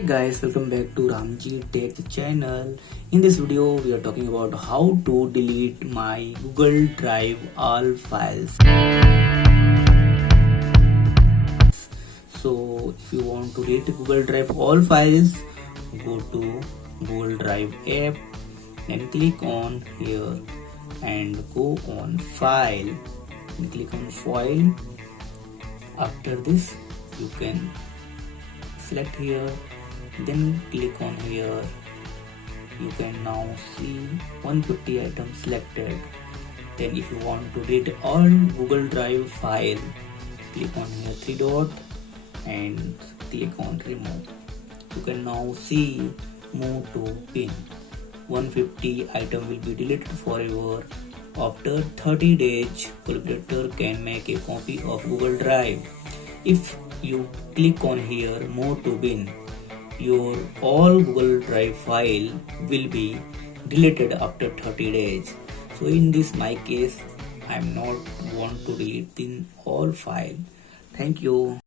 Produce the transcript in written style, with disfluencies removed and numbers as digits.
Hey guys, welcome back to Ramji Tech channel. In this video, we are talking about how to delete my Google Drive all files. So if you want to delete Google Drive all files, go to Google Drive app and click on here and go on file and click on file. After this, you can select here, then click on here. You can now see 150 items selected. Then if you want to delete all Google Drive file, click on here 3 dot and click on remove. You can now see move to bin. 150 item will be deleted forever. After 30 days, collaborator can make a copy of Google Drive. If you click on here move to bin, your all Google Drive file will be deleted after 30 days. So in this my case, I am not want to delete in all file. Thank you.